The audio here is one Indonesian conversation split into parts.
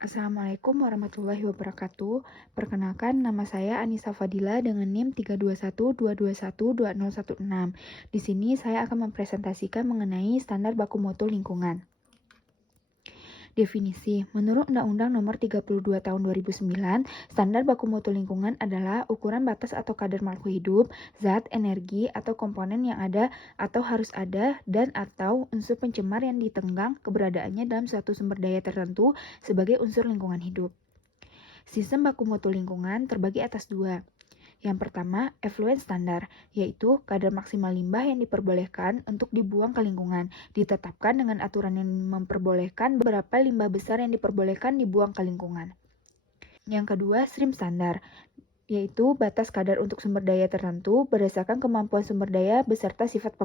Assalamualaikum warahmatullahi wabarakatuh. Perkenalkan, nama saya Anissa Fadila dengan NIM 32122120116. Di sini saya akan mempresentasikan mengenai standar baku mutu lingkungan. Definisi, menurut Undang-Undang Nomor 32 Tahun 2009, standar baku mutu lingkungan adalah ukuran batas atau kadar makhluk hidup, zat, energi, atau komponen yang ada atau harus ada dan atau unsur pencemar yang ditenggang keberadaannya dalam suatu sumber daya tertentu sebagai unsur lingkungan hidup. Sistem baku mutu lingkungan terbagi atas dua. Yang pertama, effluent standar, yaitu kadar maksimal limbah yang diperbolehkan untuk dibuang ke lingkungan, ditetapkan dengan aturan yang memperbolehkan berapa limbah besar yang diperbolehkan dibuang ke lingkungan. Yang kedua, stream standar, yaitu batas kadar untuk sumber daya tertentu berdasarkan kemampuan sumber daya beserta sifat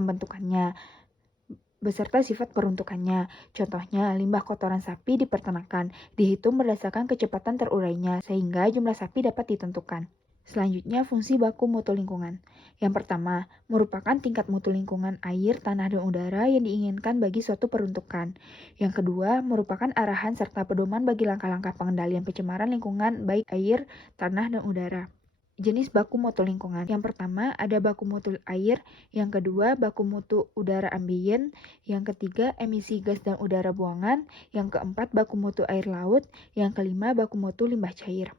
peruntukannya. Contohnya, limbah kotoran sapi di peternakan dihitung berdasarkan kecepatan terurainya, sehingga jumlah sapi dapat ditentukan. Selanjutnya, fungsi baku mutu lingkungan. Yang pertama, merupakan tingkat mutu lingkungan air, tanah, dan udara yang diinginkan bagi suatu peruntukan. Yang kedua, merupakan arahan serta pedoman bagi langkah-langkah pengendalian pencemaran lingkungan baik air, tanah, dan udara. Jenis baku mutu lingkungan. Yang pertama, ada baku mutu air. Yang kedua, baku mutu udara ambien. Yang ketiga, emisi gas dan udara buangan. Yang keempat, baku mutu air laut. Yang kelima, baku mutu limbah cair.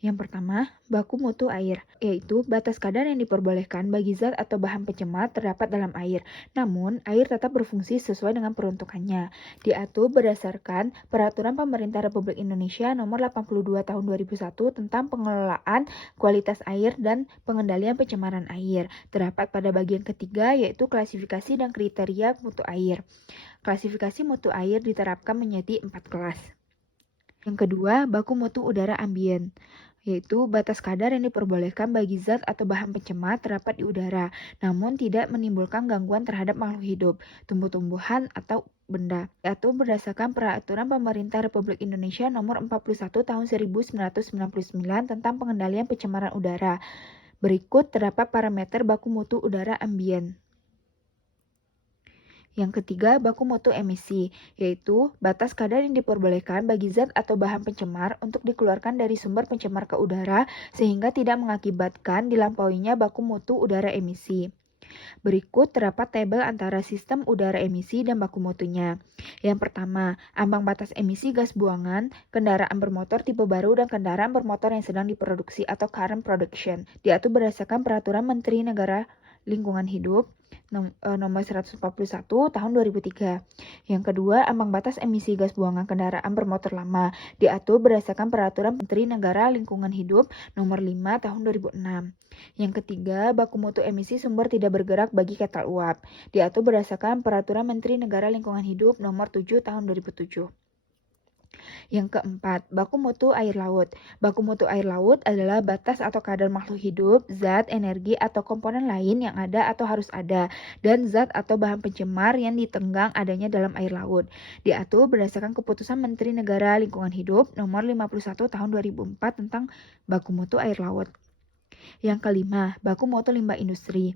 Yang pertama, baku mutu air, yaitu batas kadar yang diperbolehkan bagi zat atau bahan pencemar terdapat dalam air. Namun, air tetap berfungsi sesuai dengan peruntukannya. Diatur berdasarkan Peraturan Pemerintah Republik Indonesia Nomor 82 Tahun 2001 tentang pengelolaan kualitas air dan pengendalian pencemaran air. Terdapat pada bagian ketiga, yaitu klasifikasi dan kriteria mutu air. Klasifikasi mutu air diterapkan menjadi 4 kelas. Yang kedua, baku mutu udara ambien, yaitu batas kadar yang diperbolehkan bagi zat atau bahan pencemar terdapat di udara, namun tidak menimbulkan gangguan terhadap makhluk hidup, tumbuh-tumbuhan, atau benda. Diatur berdasarkan Peraturan Pemerintah Republik Indonesia Nomor 41 Tahun 1999 tentang pengendalian pencemaran udara. Berikut terdapat parameter baku mutu udara ambien. Yang ketiga, baku mutu emisi, yaitu batas kadar yang diperbolehkan bagi zat atau bahan pencemar untuk dikeluarkan dari sumber pencemar ke udara sehingga tidak mengakibatkan dilampauinya baku mutu udara emisi. Berikut terdapat tabel antara sistem udara emisi dan baku mutunya. Yang pertama, ambang batas emisi gas buangan, kendaraan bermotor tipe baru dan kendaraan bermotor yang sedang diproduksi atau current production. Diatur berdasarkan Peraturan Menteri Negara Lingkungan Hidup Nomor 141 Tahun 2003. Yang kedua, ambang batas emisi gas buangan kendaraan bermotor lama diatur berdasarkan Peraturan Menteri Negara Lingkungan Hidup Nomor 5 Tahun 2006. Yang ketiga, baku mutu emisi sumber tidak bergerak bagi ketal uap diatur berdasarkan Peraturan Menteri Negara Lingkungan Hidup Nomor 7 Tahun 2007. Yang keempat, baku mutu air laut. Baku mutu air laut adalah batas atau kadar makhluk hidup, zat, energi, atau komponen lain yang ada atau harus ada, dan zat atau bahan pencemar yang ditenggang adanya dalam air laut. Diatur berdasarkan Keputusan Menteri Negara Lingkungan Hidup Nomor 51 Tahun 2004 tentang baku mutu air laut. Yang kelima, baku mutu limbah industri.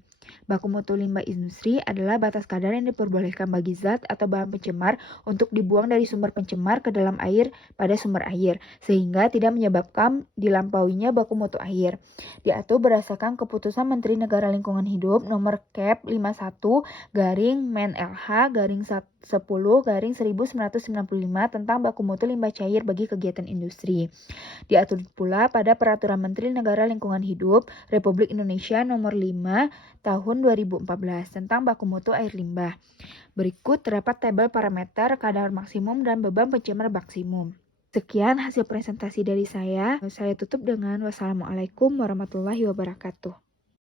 Baku mutu limbah industri adalah batas kadar yang diperbolehkan bagi zat atau bahan pencemar untuk dibuang dari sumber pencemar ke dalam air pada sumber air, sehingga tidak menyebabkan dilampauinya baku mutu air. Diatur berdasarkan Keputusan Menteri Negara Lingkungan Hidup Nomor Kep 51-Men-LH-10-1995 tentang baku mutu limbah cair bagi kegiatan industri. Diatur pula pada Peraturan Menteri Negara Lingkungan Hidup Republik Indonesia Nomor 5 Tahun 2014 tentang baku mutu air limbah. Berikut terdapat tabel parameter kadar maksimum dan beban pencemar maksimum. Sekian hasil presentasi dari saya. Saya tutup dengan wassalamualaikum warahmatullahi wabarakatuh.